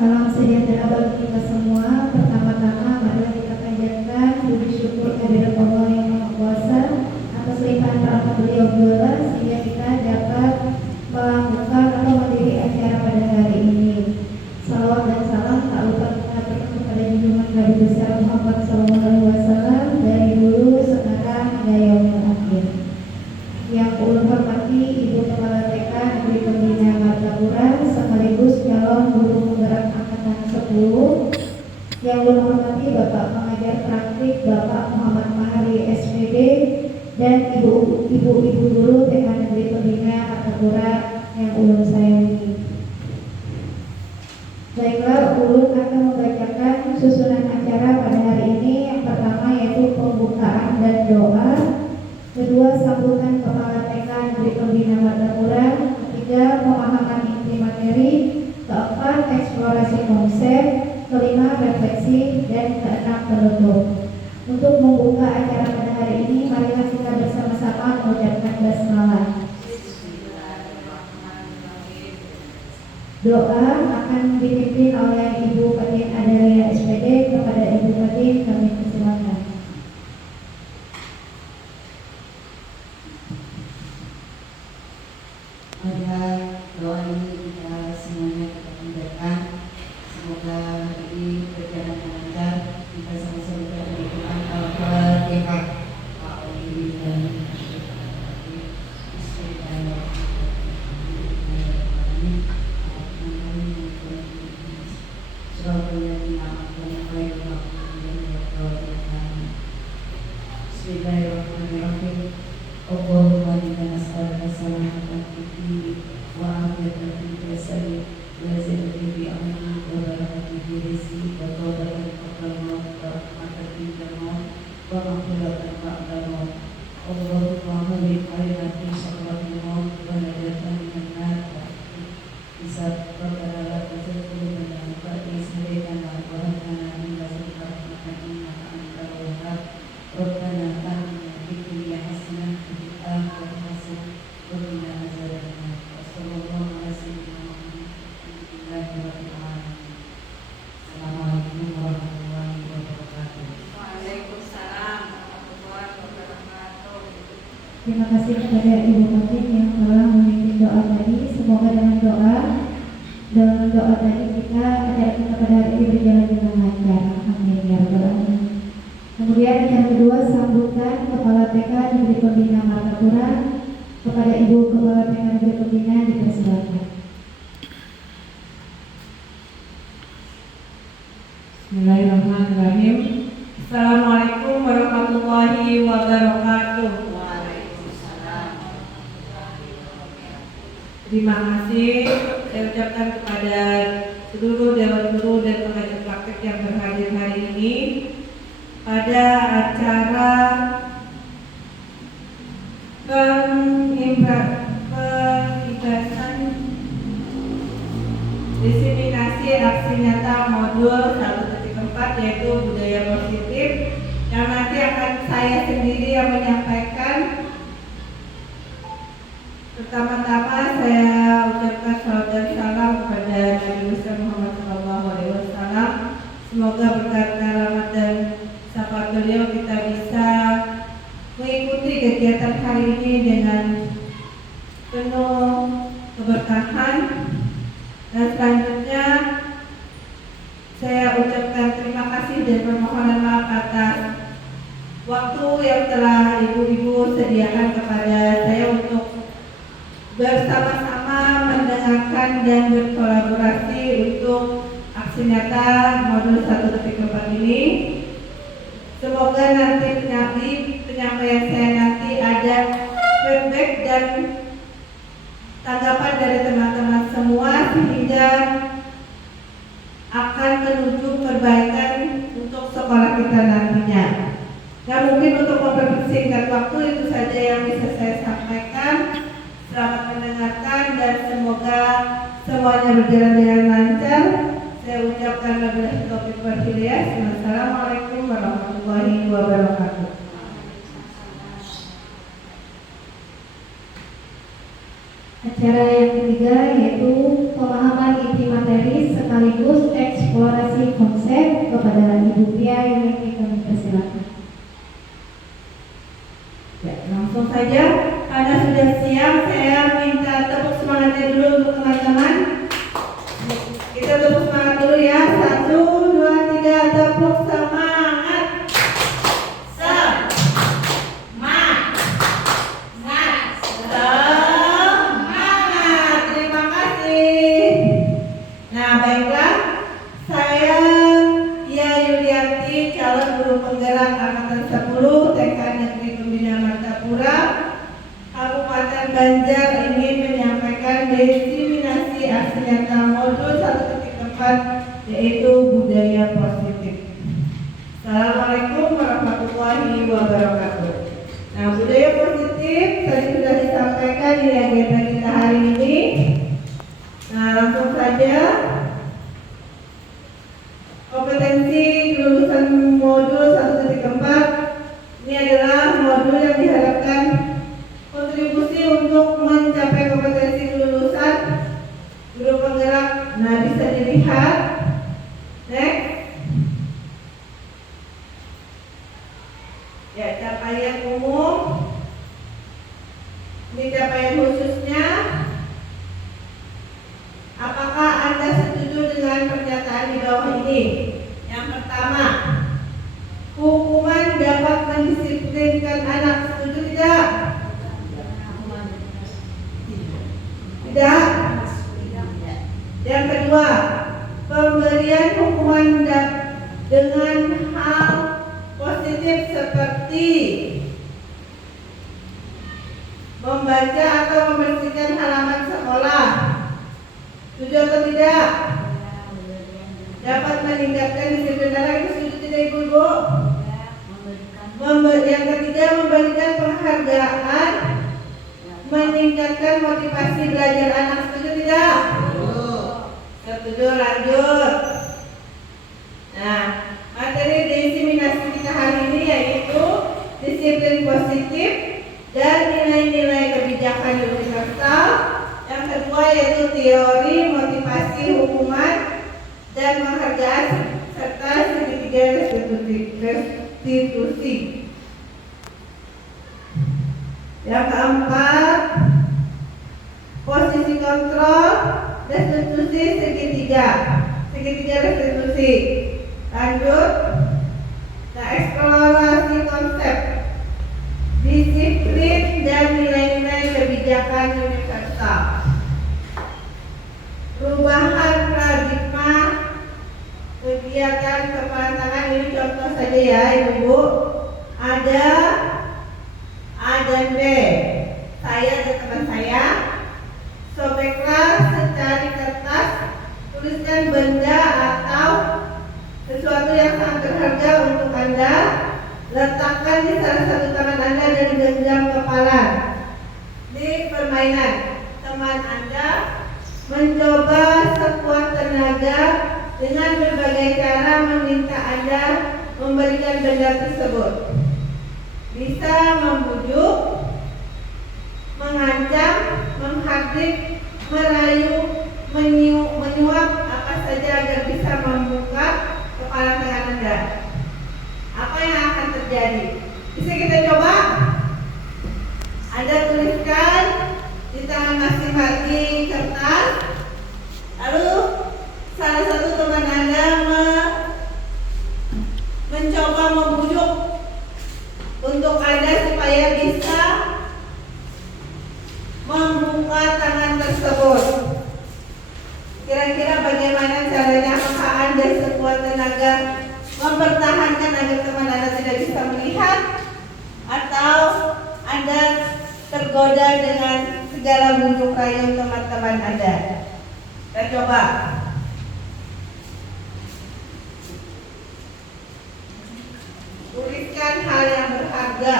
Salam sejahtera bagi kita semua. Pertama-tama marilah kita panjatkan puji syukur kehadirat Allah yang Maha Kuasa atas limpahan rahmat Beliau sehingga kita dapat melakukan atau menghadiri acara pada hari ini. Salawat dan salam tak lupa kita berikan kepada junjungan Nabi besar Muhammad SAW dari dulu, sekarang hingga yaumul akhir. Yang ulun hormati Ibu Kepala TK Negeri Pembina Martapura sekaligus calon guru penggerak angkatan 10. Yang ulun hormati Bapak pengajar praktik Bapak Muhammad Mahari SPD dan ibu-ibu guru TK Negeri Pembina Martapura yang ulun sayangi. Baiklah, ulun akan membacakan susunan acara pada hari ini. Yang pertama yaitu pembukaan dan doa. Kedua, sambutan Kepala TK Negeri Pembina Martapura. Ketiga, pemahaman inti materi. Keempat, eksplorasi konsep. Kelima, refleksi. Dan keenam, penutup. Untuk membuka acara pada hari ini, marilah kita bersama-sama mengucapkan basmalah. Doa akan dipimpin oleh Ibu Fatin Adalia SPD. Kepada Ibu Fatin kami persilakan. Pada doa ini kita semuanya kita panjatkan, semoga hari ini berjalan dengan lancar. Kita sama-sama berdoa Al-Fatihah. Bismillahirrahmanirrahim. Allahumma inna nas'aluka salamatan fid dini wa afiyatan fil jasadi wa ziyadatan fi amri wa barakatan fi rizqi wa tawbatan qabla al-maut wa rahmatan inda al-maut wa maghfiratan ba'da al-maut. Allahumma hawwin 'alaina fi sakratil maut wa najatan minan nar wa bisa rabbana la tuzigh qulubana ba'da idh hadaytana wa hab lana min ladunka rahmatan innaka antal wahhab. Rabbana atina fid dunya hasanah wa fil akhirati hasanah wa qina adzabannar. Wassallallahu ala sayyidina Muhammad. Assalamualaikum warahmatullahi wabarakatuh. Waalaikumsalam warahmatullahi wabarakatuh. Terima kasih kepada Ibu Fatin yang telah memimpin doa tadi. Semoga dengan doa tadi acara kita pada hari ini berjalan dengan lancar. Amin ya rabbal alamin. Kemudian yang kedua, sambutan Kepala TK Negeri Pembina Martapura. Kepada Ibu Kepala TK Negeri Pembina dipersilakan. Bismillahirrahmanirrahim. Assalamualaikum warahmatullahi wabarakatuh. Terima kasih saya ucapkan kepada seluruh Dewan Guru dan pengajar praktek yang berhadir hari ini pada acara pengibasan diseminasi aksi nyata modul 1.4 yaitu budaya positif, yang nanti akan saya sendiri yang menyampaikan. Pertama-tama saya ucapkan salam dan salam kepada Nabi besar Muhammad SAW. Semoga berkat rahmat dan syafaat beliau kita bisa mengikuti kegiatan hari ini dengan penuh keberkahan. Dan selanjutnya saya ucapkan terima kasih dan permohonan maaf atas waktu yang telah ibu-ibu sediakan kepada saya untuk bersama-sama mendengarkan dan berkolaborasi untuk aksi nyata modul 1.4 ini. Semoga nanti penyampaian saya nanti ada feedback dan tanggapan dari teman-teman semua sehingga akan menuju perbaikan untuk sekolah kita nantinya. Nah, mungkin untuk mempersingkat waktu itu saja yang bisa saya sampaikan. Selamat mendengarkan dan semoga semuanya berjalan dengan lancar. Saya ucapkan wabillahi taufiq wal hidayah. Wassalamualaikum warahmatullahi wabarakatuh. Acara yang ketiga yaitu pemahaman inti materi sekaligus Yulianti, calon guru penggerak angkatan 10 TK Negeri Pembina Martapura, Kabupaten Banjar ingin menyampaikan diseminasi aksi nyata modul 1.4 yaitu budaya positif. Assalamualaikum warahmatullahi wabarakatuh. Nah, budaya positif tadi sudah disampaikan di agenda kita hari ini. Nah, langsung saja. Kompetensi kelulusan modul 1.4 ini adalah modul yang diharapkan kontribusi untuk mencapai kompetensi kelulusan guru penggerak. Nah, bisa dilihat next ya, capaian umum, ini capaian khususnya. Apakah Anda setuju dengan pernyataan di bawah ini? Yang pertama, hukuman dapat mendisiplinkan anak. Setuju tidak? Tidak? Yang kedua, pemberian hukuman dengan hal positif seperti membaca atau membersihkan halaman sekolah. Setuju atau tidak? Dapat meningkatkan disiplin anak. Itu setuju tidak ibu-ibu? Yang ketiga, memberikan penghargaan, meningkatkan motivasi belajar anak. Setuju tidak? Setuju. Lanjut. Nah, materi diseminasi kita hari ini yaitu disiplin positif dan nilai-nilai kebijakan universal. Yang kedua yaitu teori, motivasi, hukuman, dan penghargaan serta segitiga restitusi. Yang keempat, posisi kontrol, restitusi, segitiga restitusi. Lanjut. Nah, eksplorasi konsep disiplin dan nilai-nilai kebijakan universal. Perubahan paradigma kegiatan kepala tangan, ini contoh saja ya ibu-ibu. Ada A dan B. Saya dan teman saya, sobeklah secari kertas, tuliskan benda atau sesuatu yang sangat berharga untuk Anda, letakkan di salah satu tangan Anda dan genggam kepala. Di permainan, teman Anda mencoba sekuat tenaga dengan berbagai cara meminta Anda memberikan benda tersebut. Bisa membujuk, mengancam, menghardik, merayu, menyuap, apa saja agar bisa membuka kepala tangan Anda. Apa yang akan terjadi? Bisa kita coba? Anda tuliskan di tangan masing-masing kertas, lalu salah satu teman Anda mencoba membujuk untuk Anda supaya bisa membuka tangan tersebut. Kira-kira bagaimana caranya? Apakah Anda sekuat tenaga mempertahankan agar teman Anda tidak bisa melihat, atau Anda tergoda dengan segala bujuk rayu teman-teman Anda? Kita coba. Tuliskan hal yang berharga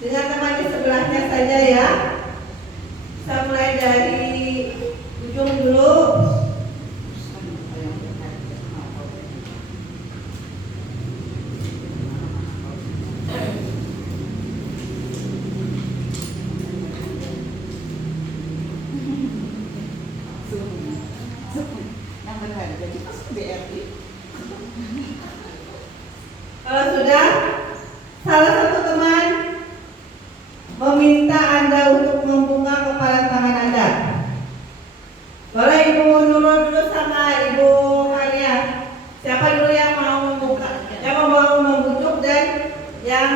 dengan teman di sebelahnya saja ya. Kita mulai dari ujung dulu. Kalau sudah, salah satu teman meminta Anda untuk membuka kepala tangan Anda. Boleh Ibu Nurul dulu sama Ibu Maria. Siapa dulu yang mau membuka, yang mau membujuk dan yang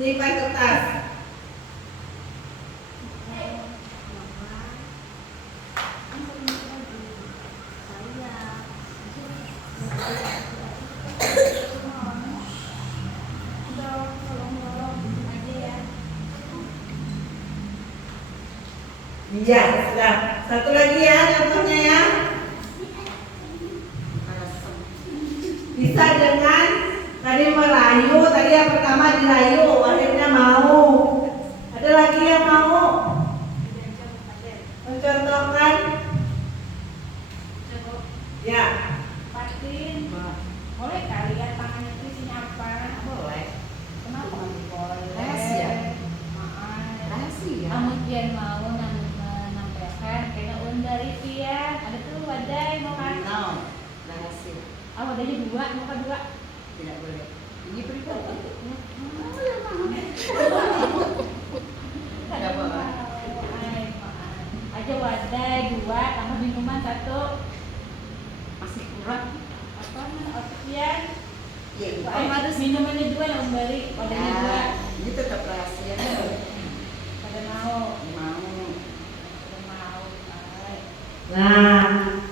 lipat kertas? Ya, sudah. Satu lagi ya contohnya ya. Bisa dengan tadi merayu, tadi yang pertama dirayu, akhirnya mau. Ada lagi yang mau mencontohkan? Ya. Patin, boleh kalian tangannya itu isinya apa? Boleh. Kenapa nggak boleh? Rahasia. Maaf. Rahasia. Kemudian mau menampilkan kayaknya dari dia ada tuh wadai mau kan? No. Rahasia. Ah wadainya dua, mau kan dua? Tidak boleh. Ini pribadi. Tidak boleh. Maaf. Aja wadai dua, tambah minuman satu. Masih kurang. Apa opsian? Ya, Harus minumannya dua yang memberi, wadainya dua. Ini tetap rahasia. Pada mau. Mau. Pada mau. Ay. Nah,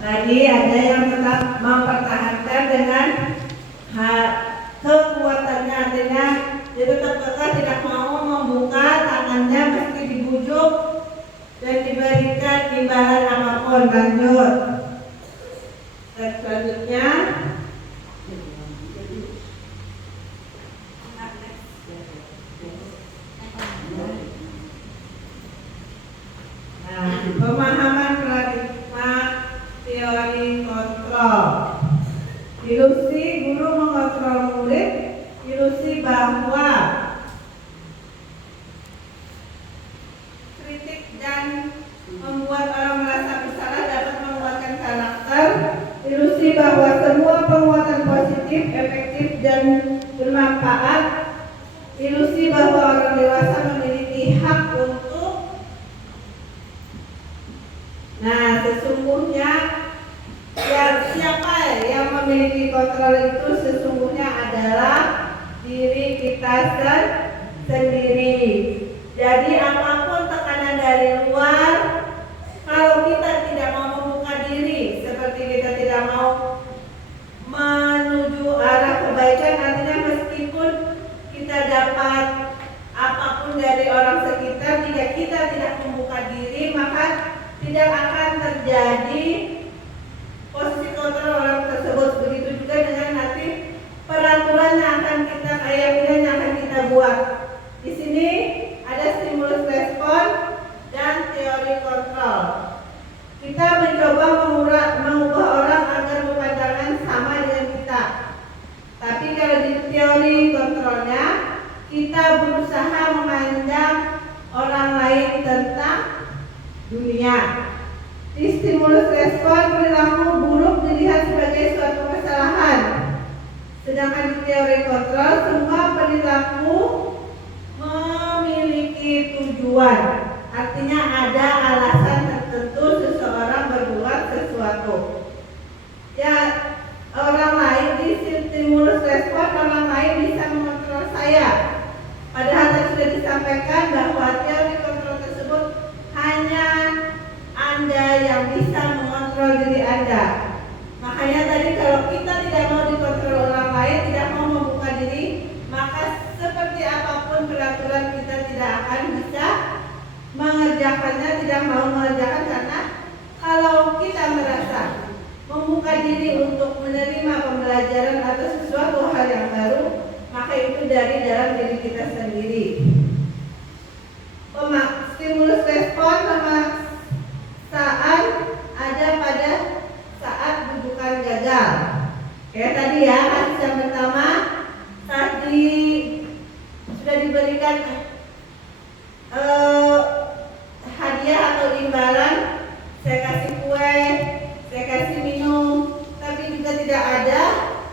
tadi ada yang tetap mempertahankan dengan kekuatannya, artinya dia tetap kekeh tidak mau membuka tangannya meski dibujuk dan diberikan imbalan apapun. Lanjut. Dan selanjutnya pemahaman paradigma teori kontrol. Ilusi guru mengontrol murid, ilusi bahwa kritik dan membuat orang merasa bersalah dapat menguatkan karakter, ilusi bahwa semua penguatan positif, efektif dan bermanfaat, ilusi bahwa orang dewasa memiliki hak untuk. Nah, sesungguhnya siapa yang memiliki kontrol itu sesungguhnya adalah diri kita sendiri. Jadi apapun tekanan dari luar, kalau kita tidak mau membuka diri, seperti kita tidak mau menuju arah kebaikan, artinya meskipun kita dapat apapun dari orang sekitar, jika kita tidak membuka diri, maka tidak akan terjadi posisi kontrol orang tersebut. Begitu juga dengan nanti peraturan yang akan kita keyakinan yang akan kita buat. Di sini ada stimulus respon dan teori kontrol. Kita mencoba mengubah orang agar berpandangan sama dengan kita. Tapi kalau di teori kontrolnya, kita berusaha memandang orang lain tentang dunia. Di stimulus respon, perilaku buruk dilihat sebagai suatu kesalahan. Sedangkan di teori kontrol, semua perilaku memiliki tujuan. Artinya ada alasan tertentu seseorang berbuat sesuatu. Ya, orang lain di stimulus respon, orang lain bisa mengontrol saya. Padahal tadi sudah disampaikan bahwa teori kontrol tersebut hanya Anda yang bisa mengontrol diri Anda. Makanya tadi kalau kita tidak mau dikontrol orang lain, tidak mau membuka diri, maka seperti apapun peraturan kita tidak akan bisa mengerjakannya, tidak mau mengerjakan, karena kalau kita merasa membuka diri untuk menerima pembelajaran atau sesuatu hal yang baru, maka itu dari dalam diri kita sendiri. Stimulus respon pemaksaan ada pada saat bujukan gagal. Kayak tadi ya, kasus yang pertama tadi sudah diberikan hadiah atau imbalan, saya kasih kue, saya kasih minum, tapi juga tidak ada,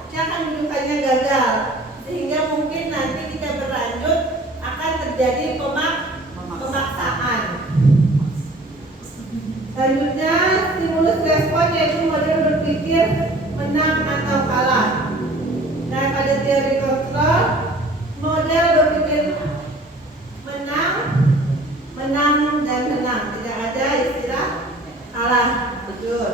jangan bujukannya gagal, sehingga mungkin nanti kita berlanjut akan terjadi pemaksaan. Selanjutnya stimulus respon yaitu model berpikir menang atau kalah. Nah, pada teori kontrol, model berpikir menang dan menang, tidak ada istilah kalah. Betul.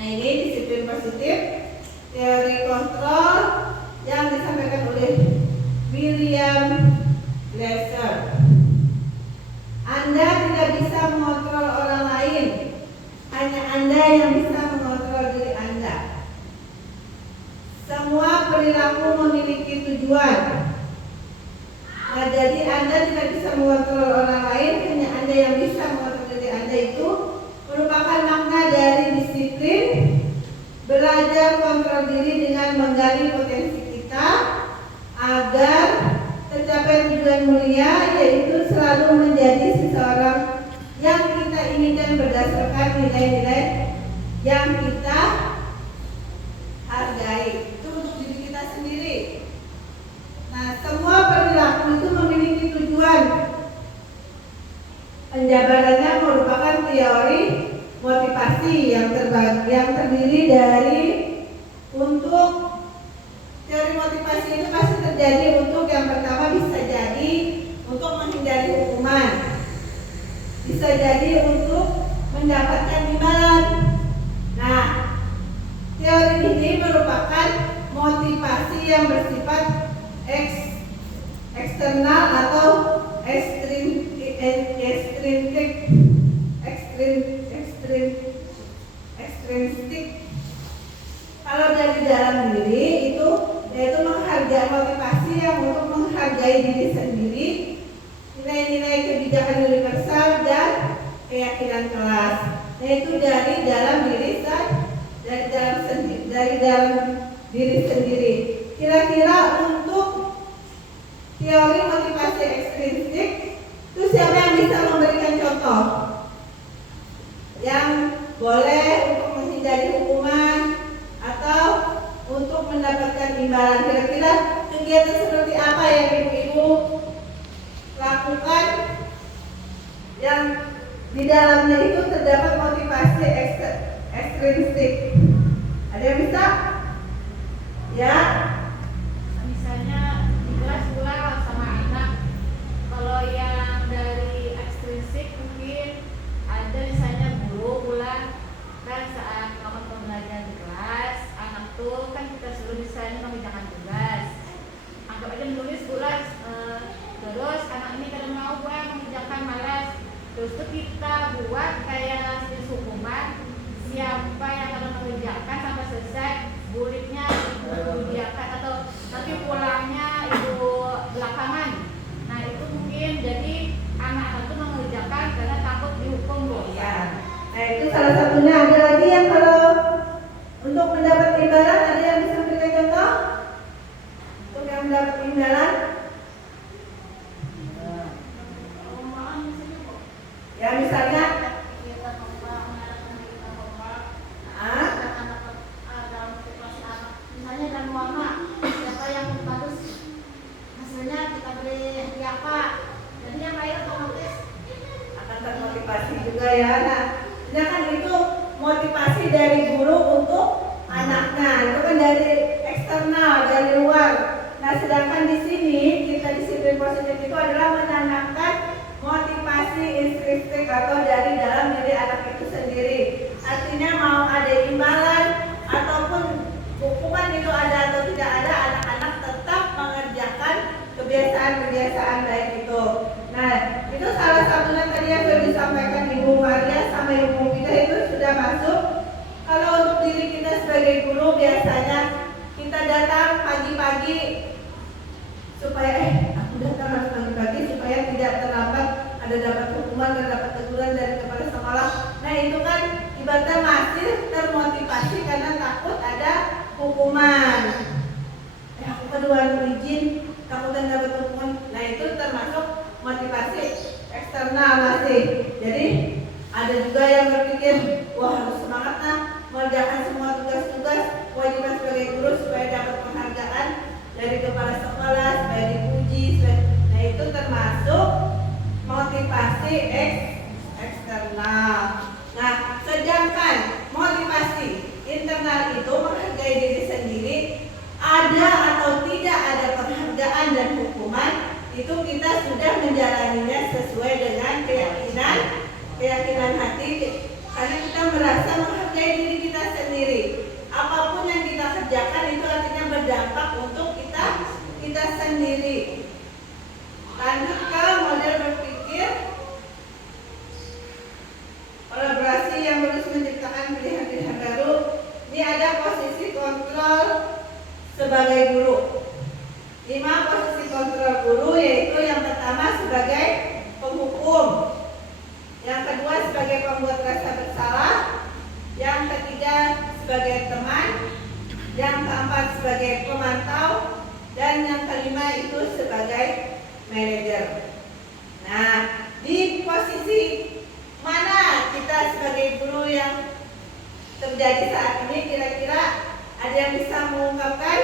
Nah, ini disiplin positif teori kontrol yang disampaikan oleh William Glasser. yang bisa mengontrol diri Anda. Semua perilaku memiliki tujuan. Nah, jadi Anda tidak bisa mengontrol orang lain, hanya Anda yang bisa mengontrol diri Anda. Itu merupakan makna dari disiplin, belajar kontrol diri dengan menggali potensi kita agar tercapai tujuan mulia, yaitu selalu menjadi seseorang yang kita inginkan berdasarkan nilai-nilai yang kita hargai. Itu untuk diri kita sendiri. Nah, semua perilaku itu memiliki tujuan. Penjabarannya merupakan teori motivasi yang terdiri dari untuk teori motivasi itu pasti terjadi untuk yang pertama bisa jadi untuk menghindari hukuman, bisa jadi untuk mendapatkan imbalan. Nah, teori ini merupakan motivasi yang bersifat eksternal atau ekstrinsik. Kalau dari dalam diri itu yaitu menghargai, motivasi yang untuk menghargai diri sendiri, nilai-nilai kebijakan universal dan keyakinan kelas, yaitu dari dalam diri sendiri. Kira-kira untuk teori motivasi ekstrinsik itu siapa yang bisa memberikan contoh? Yang boleh untuk menghindari hukuman atau untuk mendapatkan imbalan. Kira-kira kegiatan seperti apa yang ibu-ibu lakukan yang di dalamnya itu terdapat motivasi ekstrinsik? Ada yang bisa? Ya? Misalnya di kelas pula sama anak. Kalau yang dari ekstrinsik mungkin ada misalnya guru pula kan saat kamu pembelajaran di kelas, anak tuh kan kita suruh misalnya mengerjakan tugas, anggap aja menulis pula, terus anak ini kadang mau mengerjakan malas, terus tuh kita buat kayak jenis hukuman, siapa yang akan mengerjakan sampai selesai muridnya dibiarkan atau nanti pulangnya itu belakangan. Nah itu mungkin jadi anak-anak itu mengerjakan karena takut dihukum loh ya. Nah itu salah satunya. Ada lagi yang kalau untuk mendapat imbalan, ada yang bisa berikan contoh? Untuk yang mendapat imbalan? Ya misalnya misalnya dalam warna siapa yang bagus hasilnya kita beri hadiah, jadi yang lain otomatis akan termotivasi juga ya. Nah, sedangkan itu motivasi dari guru untuk anaknya, itu kan dari eksternal, dari luar. Nah, sedangkan di sini kita disiplin positif itu adalah menanamkan motivasi intrinsik atau dari dalam diri anak itu sendiri. Artinya mau ada imbalan ataupun hukuman itu ada atau tidak ada, anak-anak tetap mengerjakan kebiasaan-kebiasaan baik itu. Nah, itu salah satunya tadi yang sudah disampaikan Ibu Maria sama Ibu Pida itu sudah masuk. Kalau untuk diri kita sebagai guru biasanya kita datang pagi-pagi supaya aku datang harus pagi-pagi supaya tidak terlambat, ada dapat hukuman dan dapat teguran dari kepala sekolah. Nah itu kan ibaratnya masih termotivasi karena takut ada hukuman. Aku kedua izin takut dapat hukuman. Nah itu termasuk motivasi eksternal masih. Jadi ada juga yang berpikir wah harus semangat mengerjakan semua tugas-tugas kewajiban sebagai guru supaya dapat penghargaan dari kepala sekolah, supaya dipuji. Nah itu termasuk motivasi eksternal. Nah sedangkan motivasi internal itu menghargai diri sendiri, ada atau tidak ada penghargaan dan hukuman, itu kita sudah menjalaninya sesuai dengan keyakinan hati, karena kita merasa menghargai diri kita sendiri. Apapun yang kita kerjakan itu artinya berdampak untuk kita sendiri. Lanjut ke model berpikir kolaborasi yang terus menciptakan pilihan Ini ada posisi kontrol sebagai guru. 5 posisi kontrol guru, yaitu yang pertama sebagai penghukum, yang kedua sebagai pembuat rasa bersalah, yang ketiga sebagai teman, yang keempat sebagai pemantau, dan yang kelima itu sebagai manajer. Nah, di posisi mana kita sebagai guru yang terjadi saat ini, kira-kira ada yang bisa mengungkapkan?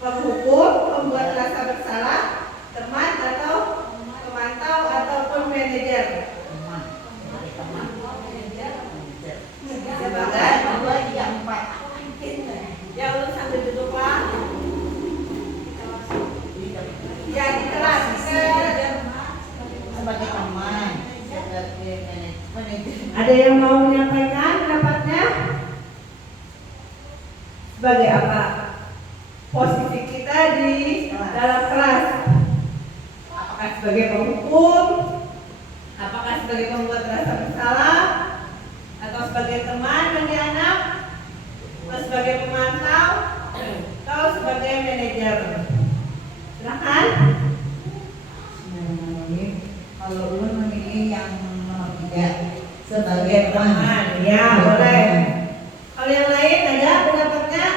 Penghukum, pembuat rasa bersalah, teman atau pemantau ataupun manajer? Ya, ulun sambil duduk lah. Ya, di kelas sebagai teman, sebagai manajer. ada yang mau menyampaikan pendapatnya? Sebagai apa posisi kita di dalam kelas? Apakah sebagai penghukum? Apakah sebagai pembuat rasa bersalah? Atau sebagai teman bagi anak? Atau sebagai pemantau? Atau sebagai manajer? Silakan. Kalau ulun memilih yang nomor 3 sebagai teman. Ya, boleh. Kalau yang lain ada pendapatnya?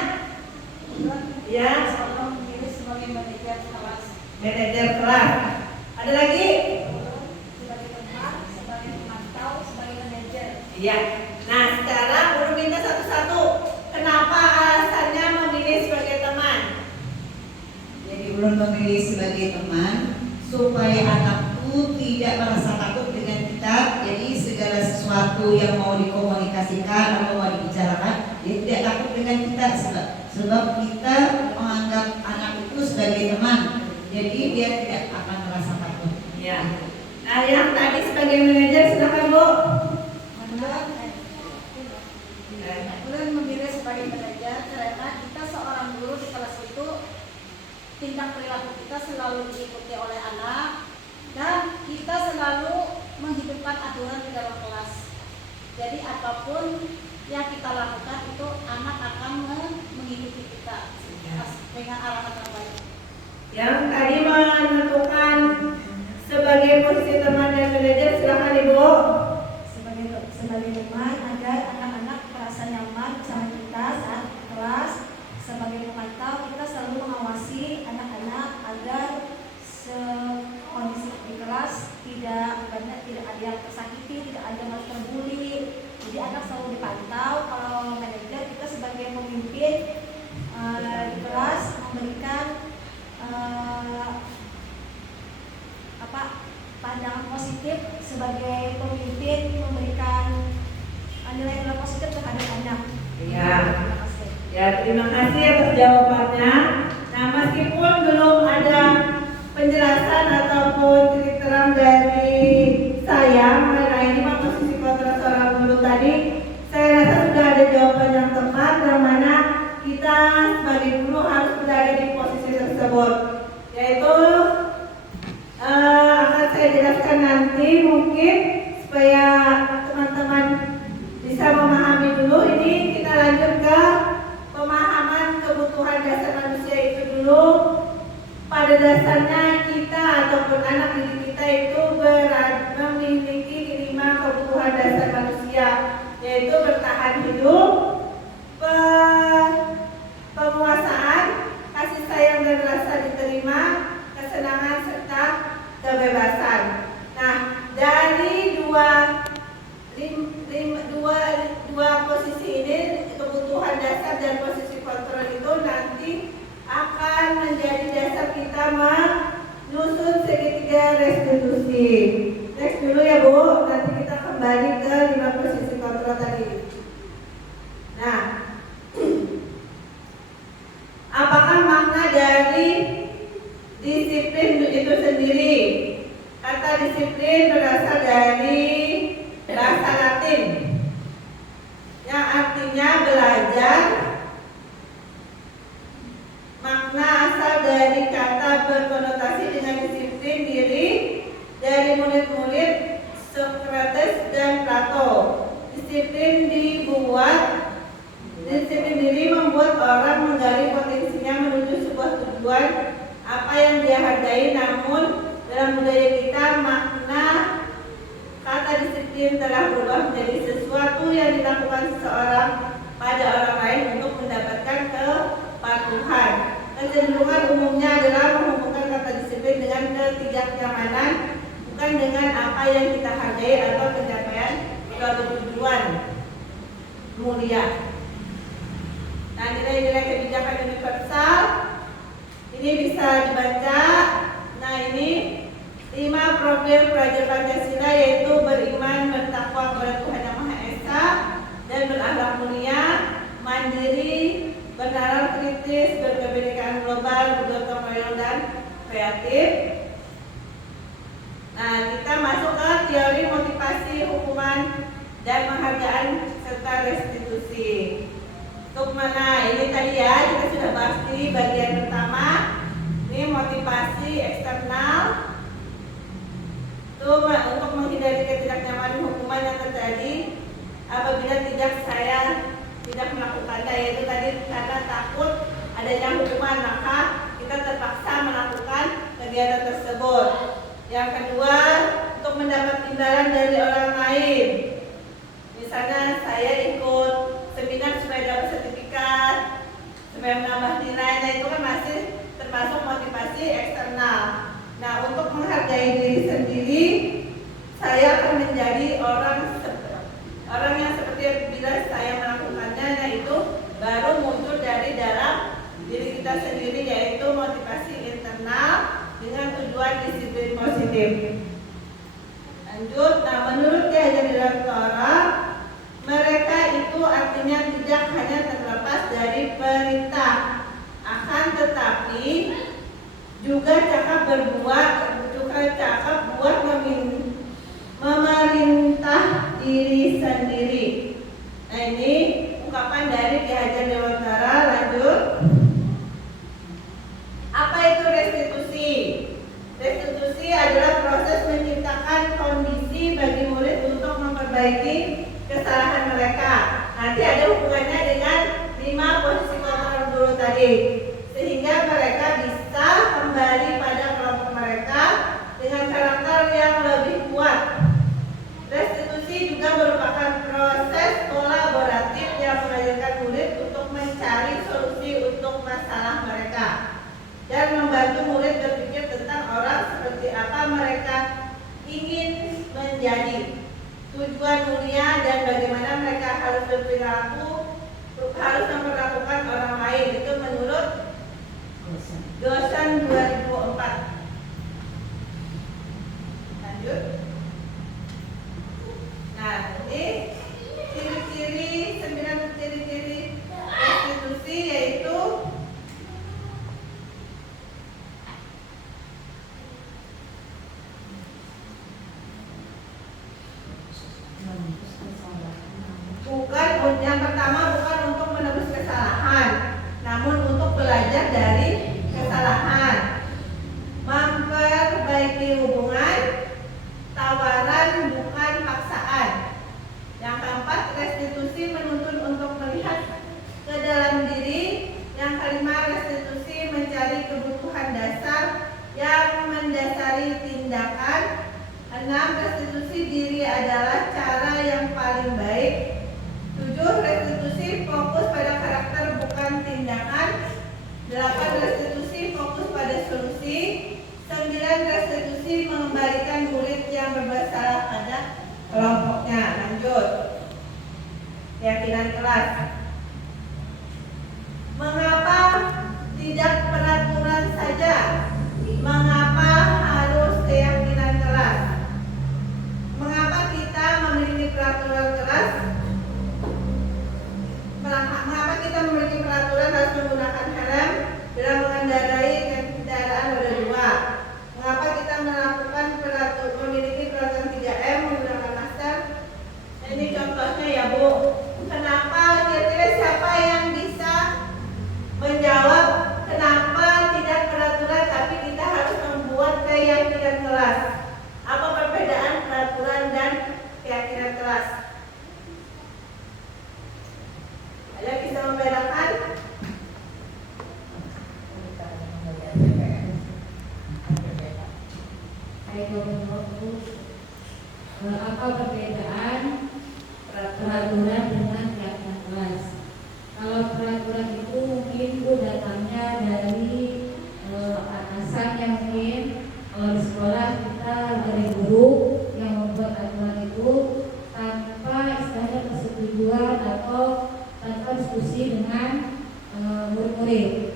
Ya, memilih sebagai manajer kelas, manajer kelas. Ada lagi? sebagai teman, sebagai pemantau, sebagai manajer. Iya. Nah, sekarang guru minta satu-satu. Kenapa alasannya memilih sebagai teman? Jadi ulun memilih sebagai teman supaya anakku tidak merasa takut dengan kita. Jadi segala sesuatu yang mau dikomunikasikan atau mau dibicarakan, dia tidak takut dengan kita sebab kita menganggap anak itu sebagai teman. Jadi dia tidak akan merasa takut. Ya. Nah, yang tadi sebagai manajer, silakan Bu. Ulun memilih sebagai manajer karena kita seorang guru di kelas itu tingkah perilaku kita selalu diikuti oleh anak dan kita selalu menghidupkan aturan di dalam kelas. Jadi apapun yang kita lakukan itu anak akan mengikuti kita dengan arahan yang baik. Yang tadi menentukan sebagai posisi teman dan manajer, silakan Ibu. Sebagai teman agar anak-anak merasa nyaman bersama kita saat kelas. Sebagai pemantau kita selalu mengawasi anak-anak agar kondisi di kelas tidak ada yang tersakiti, tidak ada yang terbuli. Jadi anak selalu dipantau. Kalau manajer kita sebagai pemimpin di kelas memberikan pandangan positif sebagai pemimpin, memberikan nilai-nilai positif terhadap anak. Ya. Terima kasih. Ya, terima kasih atas jawabannya. Nah, meskipun belum ada penjelasan ataupun titik terang dari saya mengenai 5 posisi kontrol seorang guru tadi, saya rasa sudah ada jawaban yang tepat yang mana kita sebagai guru harus berada di posisi tersebut, yaitu akan saya jelaskan nanti mungkin supaya teman-teman bisa memahami dulu. Ini kita lanjut ke pemahaman kebutuhan dasar manusia itu dulu. Pada dasarnya kita ataupun anak didik kita itu memiliki 5 kebutuhan dasar manusia, yaitu bertahan hidup, penguasaan, kasih sayang dan rasa diterima, kesenangan serta kebebasan. Nah, dari dua posisi ini, kebutuhan dasar dan posisi kontrol itu nanti akan menjadi dasar kita menyusun segitiga restitusi. Next dulu ya Bu, nanti kita kembali ke 5 posisi kontrol tadi. Nah, apakah makna dari disiplin itu sendiri? Kata disiplin berasal dari bahasa Latin yang artinya belajar. Makna asal dari kata berkonotasi dengan disiplin diri dari murid-murid Socrates dan Plato. kita makna kata disiplin telah berubah menjadi sesuatu yang dilakukan seseorang pada orang lain untuk mendapatkan kepatuhan. Kecenderungan umumnya adalah menghubungkan kata disiplin dengan ketidaknyamanan, bukan dengan apa yang kita hargai atau pencapaian suatu tujuan mulia. Nah, nilai-nilai kebijakan universal ini bisa dibaca. Nah, ini 5 profil pelajar Pancasila, yaitu beriman, bertakwa kepada Tuhan Yang Maha Esa, dan berakhlak mulia, mandiri, bernalar kritis, berkebinekaan global, bergotong royong, dan kreatif. Nah, kita masuk ke teori motivasi, hukuman, dan penghargaan serta restitusi. Untuk mana ini tadi ya, kita sudah bahas di bagian pertama. Ini motivasi eksternal itu untuk menghindari ketidaknyamanan hukuman yang terjadi apabila saya tidak melakukannya, yaitu tadi karena takut adanya hukuman maka kita terpaksa melakukan kegiatan tersebut. Yang kedua, untuk mendapat imbalan dari orang lain. Misalnya saya ikut seminar supaya dapat sertifikat, supaya menambah nilainya, itu kan masih termasuk motivasi eksternal. Nah, untuk menghargai diri sendiri, saya akan menjadi orang yang seperti bila saya melakukannya, yaitu baru muncul dari dalam diri kita sendiri, yaitu motivasi internal dengan tujuan disiplin positif. Lanjut, nah menurut Ki Hajar Dewantara, mereka itu artinya tidak hanya terlepas dari perintah, akan tetapi juga cakap berbuat, juga cakap buat memerintah diri sendiri. Nah, ini ungkapan dari Ki Hajar Dewantara. Lanjut, apa itu restitusi? Restitusi adalah proses menciptakan kondisi bagi murid untuk memperbaiki kesalahan mereka. Nanti ada hubungannya dengan 5 posisi kontrol dulu tadi, sehingga mereka bisa kembali pada kelompok mereka dengan karakter yang lebih kuat. Restitusi juga merupakan proses kolaboratif yang mengajarkan murid untuk mencari solusi untuk masalah mereka dan membantu murid berpikir tentang orang seperti apa mereka ingin menjadi, tujuan mulia, dan bagaimana mereka harus berperilaku, harus memperlakukan orang lain. Itu menurut Dosen 2004. Lanjut. Nah, ini ciri-ciri 9 ciri-ciri restitusi, yaitu yang pertama bukan untuk menebus kesalahan, namun untuk belajar dari kesalahan, memperbaiki hubungan, tawaran bukan paksaan. Yang keempat, restitusi menuntun untuk melihat ke dalam diri. Yang kelima, restitusi mencari kebutuhan dasar yang mendasari tindakan. 6, restitusi diri adalah cara yang paling baik. 7, restitusi fokus pada karakter bukan tindakan. 8, restitusi fokus pada solusi. 9, restitusi mengembalikan murid yang bermasalah pada kelompoknya. Lanjut. Keyakinan kelas. Mengapa tidak peraturan saja? Mengapa harus keyakinan kelas? Mengapa kita memiliki peraturan kelas? Mengapa kita memiliki peraturan harus menggunakan helm dalam mengendarai kendaraan roda 2? Mengapa kita melakukan memiliki peraturan 3M menggunakan masker? Ini contohnya ya Bu. Kenapa kira-kira Apa perbedaan peraturan dengan kegiatan kelas? Kalau peraturan itu mungkin Bu datangnya dari atasan yang mungkin kalau di sekolah kita dari guru yang membuat aturan itu tanpa istilahnya persetujuan atau tanpa diskusi dengan murid-murid.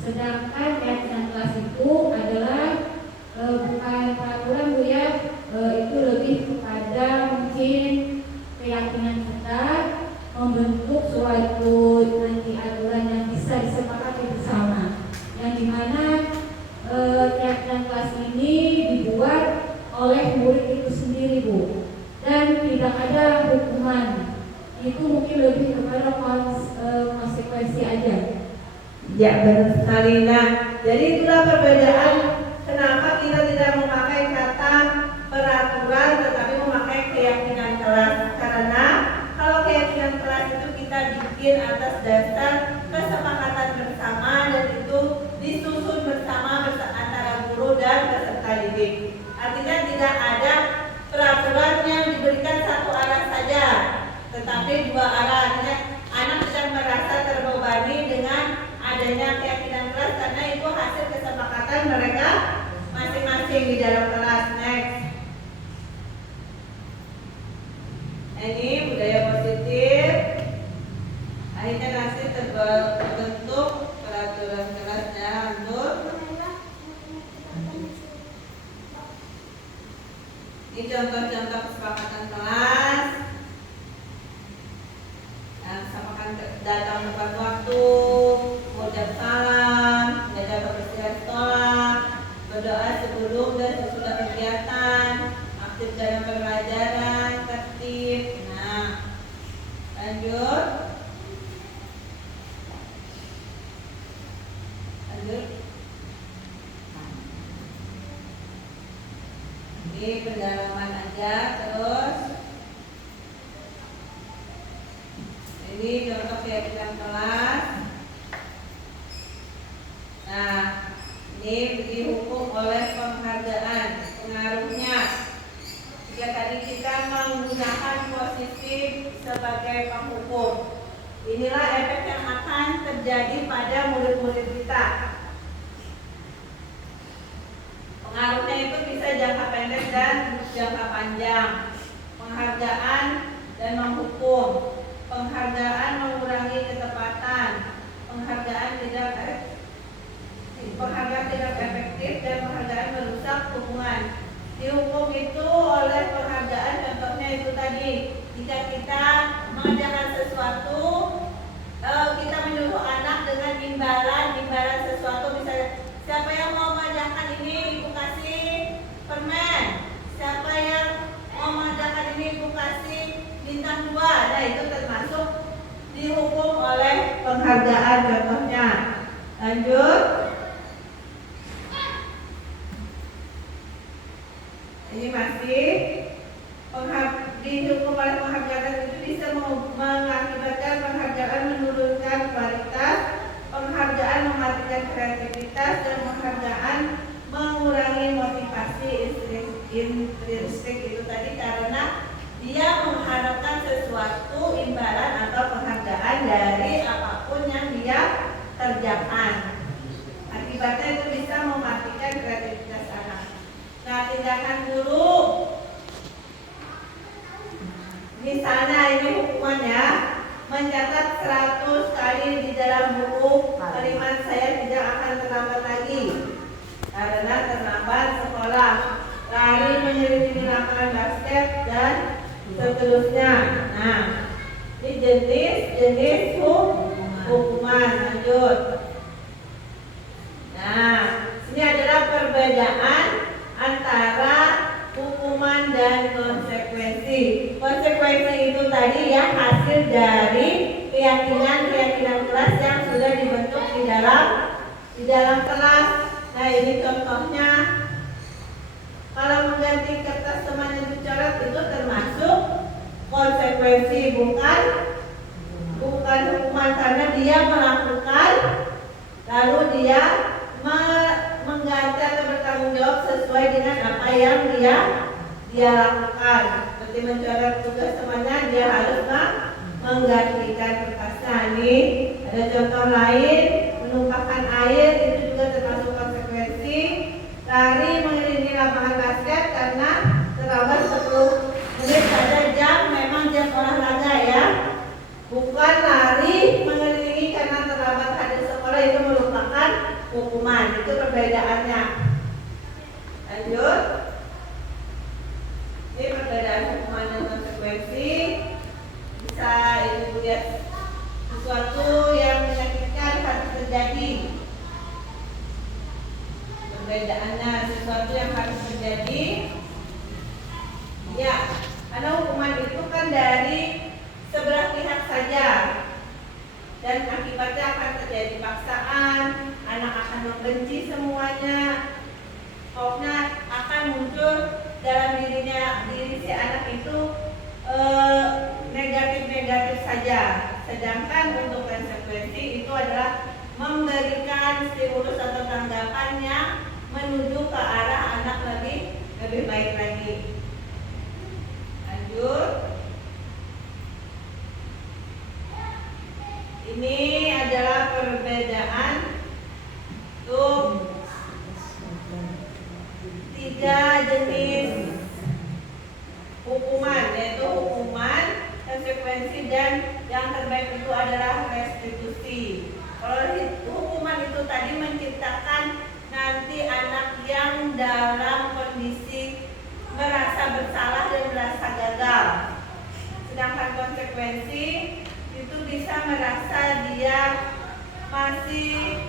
Sedangkan kegiatan kelas itu adalah bukan peraturan Bu ya, itu lebih kepada mungkin keyakinan kita membentuk suatu nanti aturan yang bisa disepakati bersama, yang dimana kegiatan kelas ini dibuat oleh murid itu sendiri Bu, dan tidak ada hukuman. Itu mungkin lebih kepada konsekuensi aja. Ya, benar sekali. Nah, jadi itulah perbedaan kenapa kita tidak memakai kata peraturan tetapi memakai keyakinan kelas. Karena kalau keyakinan kelas itu kita bikin atas dasar kesepakatan bersama dan itu disusun bersama antara guru dan peserta didik. Artinya tidak ada peraturan yang diberikan satu arah saja, tetapi dua arah. Artinya anak tidak merasa terbebani dengan adanya keyakinan kelas karena itu hasil kesepakatan mereka masing-masing di dalam kelas. Next. Ini budaya positif. Akhirnya nanti terbentuk peraturan kelasnya untuk ini contoh-contoh kesepakatan kelas. Kesepakatan datang tepat waktu, mengucap salam, menjaga kebersihan sekolah, berdoa sebelum dan sesudah kegiatan, aktif dalam pembelajaran, tertib. Nah, lanjut. Ini pendalaman aja terus. Ini contoh keyakinan kelas. Nah, ini dihukum oleh penghargaan. Pengaruhnya, jika tadi kita menggunakan posisi sebagai penghukum, inilah efek yang akan terjadi pada murid-murid kita. Pengaruhnya itu bisa jangka pendek dan jangka panjang. Penghargaan dan menghukum. Penghargaan mengurangi ketepatan, penghargaan tidak efektif dan penghargaan merusak hubungan. Dihukum itu oleh penghargaan, contohnya itu tadi, jika kita mengerjakan sesuatu, kita menyuruh anak dengan imbalan sesuatu, misalnya siapa yang mau mengerjakan ini ibu kasih permen, siapa yang mau mengerjakan ini ibu kasih bintang 2. Nah, itu termasuk dihukum oleh penghargaan contohnya. Lanjut. Ini masih dihukum oleh penghargaan itu bisa mengakibatkan penghargaan menurunkan kualitas, penghargaan mematikan kreativitas, dan penghargaan mengurangi motivasi intrinsik itu tadi karena dia mengharapkan sesuatu imbalan atau penghargaan dari apapun yang dia kerjakan. Akibatnya itu bisa mematikan kreativitas anak. Nah, tindakan guru, misalnya ini hukumannya mencatat 100 kali di dalam buku kalimat saya tidak akan terlambat lagi karena terlambat sekolah, lari menyelidiki lapangan basket dan seterusnya. Nah, ini jenis hukuman. Lanjut. Nah, ini adalah perbedaan antara hukuman dan konsekuensi. Konsekuensi itu tadi ya hasil dari keyakinan kelas yang sudah dibentuk di dalam kelas. Nah, ini contohnya. Kalau mengganti kertas teman yang dicoret itu termasuk konsekuensi, bukan hukuman karena dia melakukan lalu dia mengganti atau bertanggung jawab sesuai dengan apa yang dia lakukan. Seperti mencoret tugas temannya, dia harus menggantikan kertasnya. Ini ada contoh lain, menumpahkan air itu juga termasuk konsekuensi. Lari mengelilingi lapangan basket karena terlambat 10 menit pada jam, memang jam olahraga ya. Bukan lari mengelilingi karena terlambat hadir sekolah, itu merupakan hukuman. Itu perbedaannya. Lanjut. Ini perbedaan hukuman dan konsekuensi. Bisa ibu lihat sesuatu yang menyakitkan harus terjadi. Perbedaannya sesuatu yang harus terjadi. Ya, karena hukuman itu kan dari sebelah pihak saja, dan akibatnya akan terjadi paksaan, anak akan membenci semuanya, pokoknya akan muncul dalam diri si anak itu negatif saja. Sedangkan untuk konsekuensi itu adalah memberikan stimulus atau tanggapan yang menuju ke arah anak lebih baik lagi. Lanjut. Ini adalah perbedaan untuk 3 jenis hukuman, yaitu hukuman, konsekuensi, dan yang terbaik itu adalah restitusi. Kalau hukuman itu tadi menciptakan nanti anak yang dalam kondisi merasa bersalah dan merasa gagal. Sedangkan konsekuensi itu bisa merasa dia masih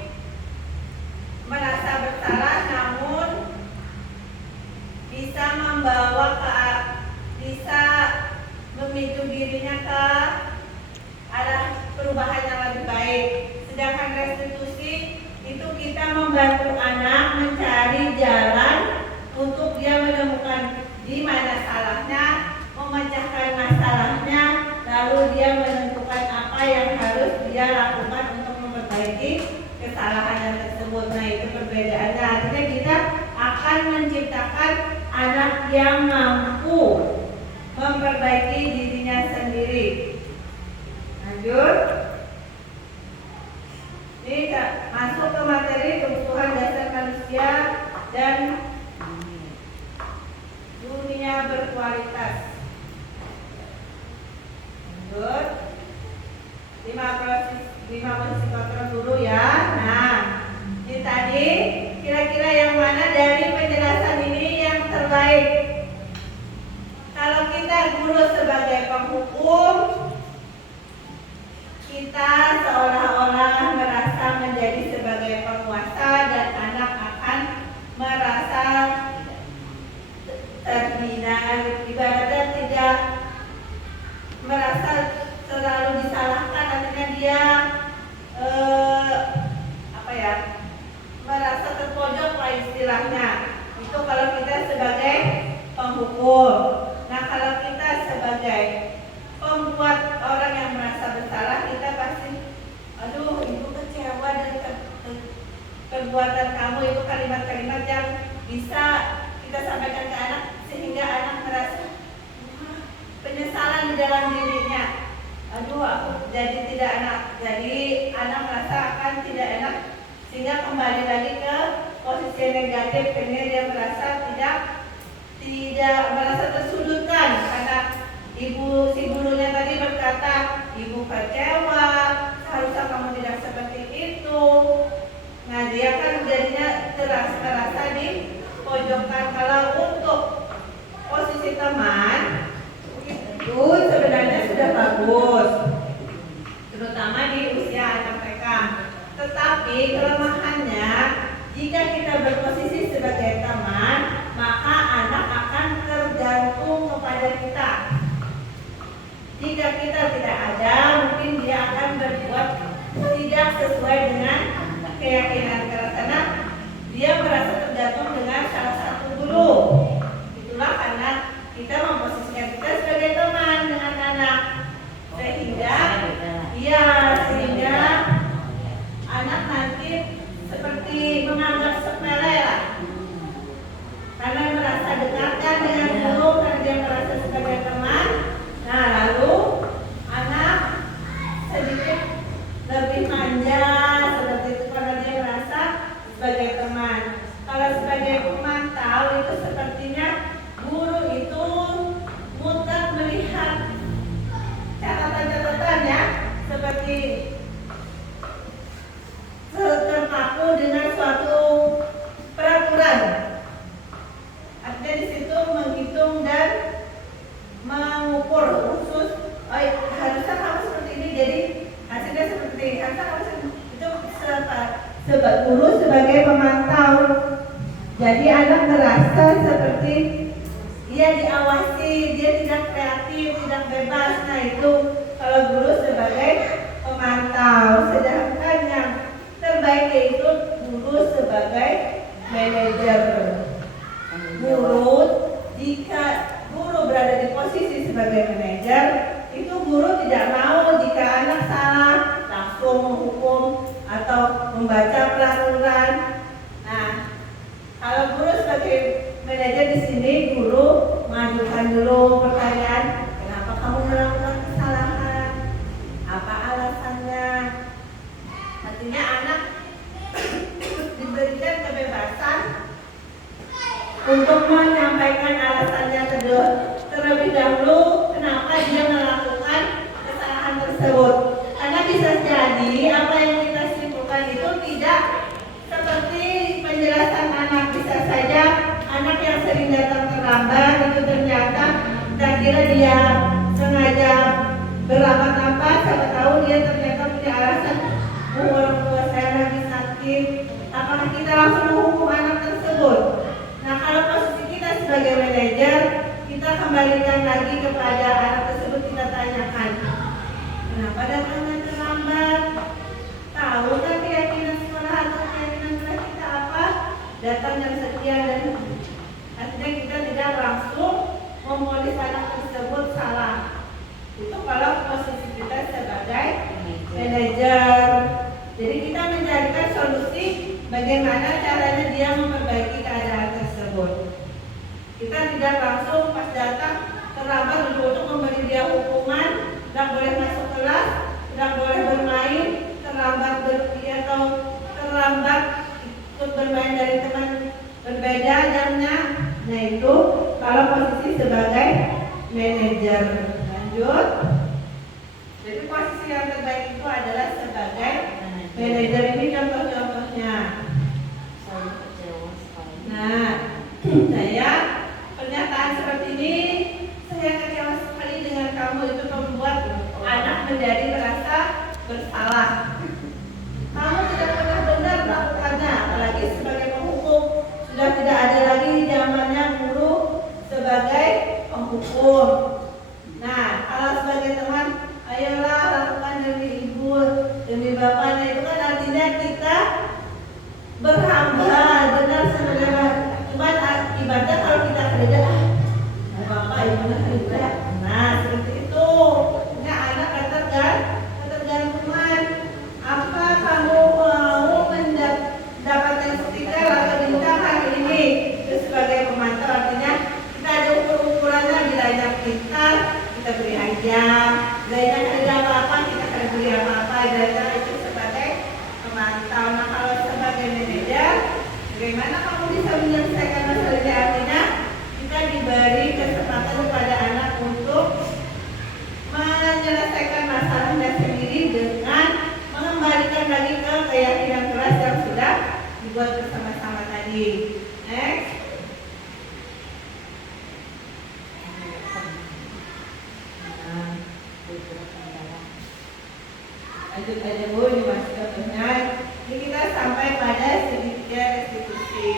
merasa bersalah, namun bisa bisa memicu dirinya ke arah perubahan yang lebih baik. Sedangkan restitusi itu kita membantu anak mencari jalan untuk dia menemukan di mana salahnya, memecahkan masalahnya, lalu dia menentukan apa yang harus dia lakukan untuk memperbaiki kesalahan tersebut. Nah, itu perbedaannya. Artinya kita akan menciptakan anak yang mampu memperbaiki dirinya sendiri. Lanjut. Ini masuk ke materi kebutuhan dasar manusia dan dunia berkualitas. Lanjut. 5 posisi kontrol dulu ya. Nah, ini tadi kira-kira yang mana dari penjelasan ini yang terbaik? Kalau kita guru sebagai penghukum, kita seolah-olah merasa menjadi sebagai penguasa dan anak akan merasa terhina, ibaratnya tidak merasa selalu disalahkan, artinya dia merasa terpojok lah istilahnya. Itu kalau kita sebagai penghukum. Nah, kalau kita sebagai pembuat orang yang merasa bersalah, kita pasti, aduh, ibu kecewa dengan perbuatan kamu. Itu kalimat-kalimat yang bisa kita sampaikan ke anak sehingga anak merasa penyesalan di dalam dirinya. Aduh, aku jadi tidak enak. Jadi anak merasa akan tidak enak, sehingga kembali lagi ke posisi negatif, karena dia merasa tidak merasa tersudutkan karena si gurunya tadi berkata, ibu kecewa, seharusnya kamu tidak seperti itu. Nah, dia kan jadinya merasa dipojokkan. Kalau untuk posisi teman itu sebenarnya sudah bagus, terutama di usia anak mereka. Tetapi kelemahannya, jika kita berposisi sebagai teman, maka anak akan tergantung kepada kita. Jika kita tidak ada, mungkin dia akan berbuat tidak sesuai dengan keyakinan karena dia merasa tergantung dengan salah satu guru. Itulah karena kita memposisikan kita sebagai teman dengan anak, sehingga anak nanti seperti menganggap sepele lah. guru sebagai pemantau. Jadi anak merasa seperti dia diawasi, dia tidak kreatif, tidak bebas. Nah itu kalau guru sebagai pemantau. Sedangkan yang terbaik yaitu guru sebagai manajer. Guru, jika guru berada di posisi sebagai manajer, itu guru tidak mau jika anak salah langsung menghukum atau membaca peraturan. Nah, kalau guru sebagai manajer di sini, guru mengajukan dulu pertanyaan, kenapa kamu melakukan kesalahan? Apa alasannya? Artinya anak diberikan kebebasan untuk menyampaikan alasannya terlebih dahulu kenapa dia melakukan kesalahan tersebut. Karena bisa jadi apa yang kita simpulkan itu tidak seperti penjelasan anak. Bisa saja anak yang sering datang terlambat itu ternyata tak kira dia sengaja berlambat-lambat, siapa tahu dia ternyata punya alasan, orang tua saya lagi sakit. Apakah kita langsung menghukum anak tersebut? Nah, kalau posisi kita sebagai manajer, kita kembalikan lagi kepada anak tersebut, kita tanyakan, kenapa datangnya terlambat? Tahu kan keyakinan sekolah atau keyakinan kelas kita apa? Datang jam sekian, dan artinya kita tidak langsung memonis anak tersebut salah. Itu kalau posisi kita sebagai manajer. Jadi kita mencarikan solusi bagaimana caranya dia memperbaiki keadaan tersebut. Kita tidak langsung pas datang terlambat untuk memberi dia hukuman, tidak boleh masuk kelas, tidak boleh bermain, terlambat atau terlambat ikut bermain dari teman berbeda jamnya. Nah itu kalau posisi sebagai manajer. Lanjut. Jadi posisi yang terbaik itu adalah sebagai manajer. Ini contoh-contohnya. Nah, saya pernyataan seperti ini, saya kecewa sekali dengan kamu, itu membuat anak menjadi merasa bersalah. Kamu tidak pernah benar melakukannya, apalagi sebagai penghukum. Sudah tidak ada lagi zamannya guru sebagai penghukum. Nah, kalau sebagai teman, ayolah lakukan demi ibu, demi bapaknya, itu kan artinya kita berhamba, benar sebenarnya. Cuman ibadah kalau kita kerja, bapak ibunya kerja. Nah, seperti itu. Nah, anak ketergantungan. Apa kamu mau mendapatkan stiker atau bintang hari ini? Itu sebagai pemantau, artinya kita ada ukur-ukurannya. Bila anak pintar, kita beri hadiah. Bila anak tidak apa-apa, kita akan beri apa-apa. Dan itu sebagai pemantau. Nah, kalau sebagai manajer, bagaimana kamu bisa menyelesaikan masalahnya? Artinya kita diberi kesempatan kepada anak untuk menyelesaikan masalahnya sendiri dengan mengembalikan lagi ke keyakinan kelas yang sudah dibuat bersama-sama tadi. Next. Lanjut aja Bu, ini masih contohnya. Ini kita sampai pada segitiga restitusi.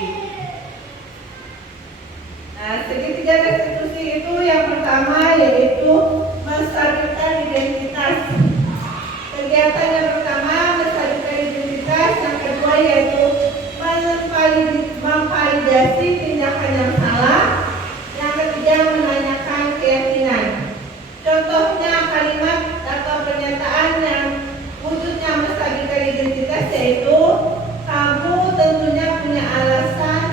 Nah, segitiga restitusi itu yang pertama yaitu menstabilkan identitas. Kegiatan yang pertama menstabilkan identitas, yang kedua yaitu memvalidasi tindakan yang salah, yang ketiga menanyakan keyakinan. Contohnya kalimat atau pernyataan yang wujudnya menstabilkan identitas yaitu kamu tentunya punya alasan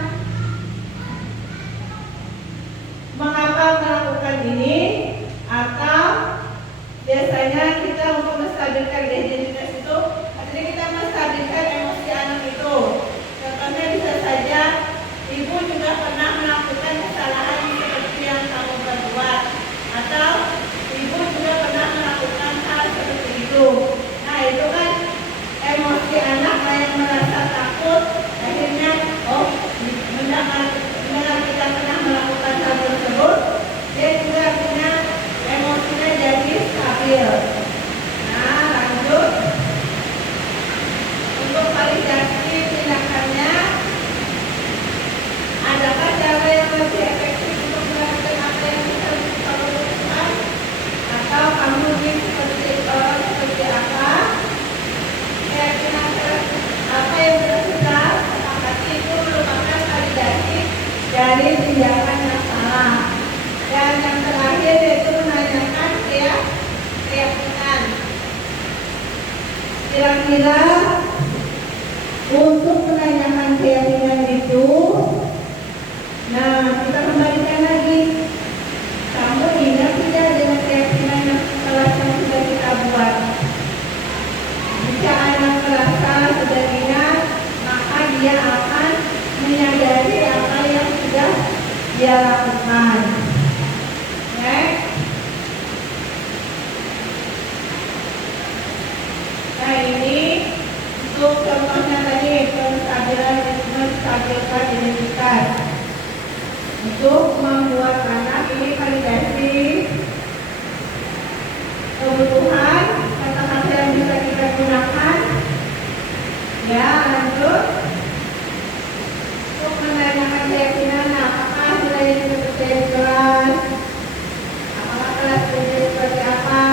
mengapa melakukan ini, atau biasanya kita untuk menstabilkan identitas itu artinya kita menstabilkan emosi anak itu. Contohnya bisa saja ibu juga pernah melakukan Kira-kira untuk menanyakan keyakinan itu, nah kita kembalikan lagi. Kamu ingat tidak dengan keyakinan yang kelas yang sudah kita buat? Jika anak merasa sudah ingat, maka dia akan menyadari apa yang sudah dia lakukan. Oke? Nah ini untuk contohnya tadi menstabilkan identitas. Untuk membuat anak ini validasi kebutuhan kata-kata yang bisa kita gunakan. Ya, lanjut. Untuk menanyakan keyakinan, apakah sudah yang seperti di kelas? Apakah kelas ini seperti apa?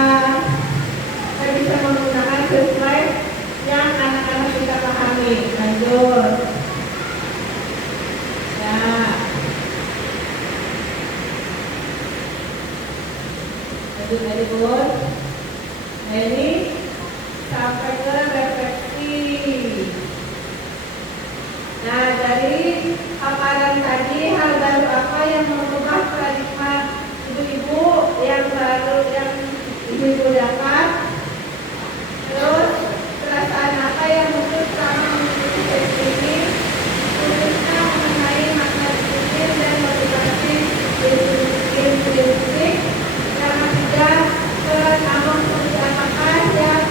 Kita bisa menggunakan sesuai yang anak-anak bisa pahami. Lanjut. Ya. Lanjut tadi Bun. Nah ini sampai ke refleksi. Nah dari paparan tadi, hal baru apa yang mengubah paradigma ibu-ibu yang baru yang ibu-ibu dapat? Terus perasaan apa yang muncul selama mengikuti tes ini, khususnya mengenai makna disiplin dan motivasi intrinsik, karena tidak peran abang seperti apakah yang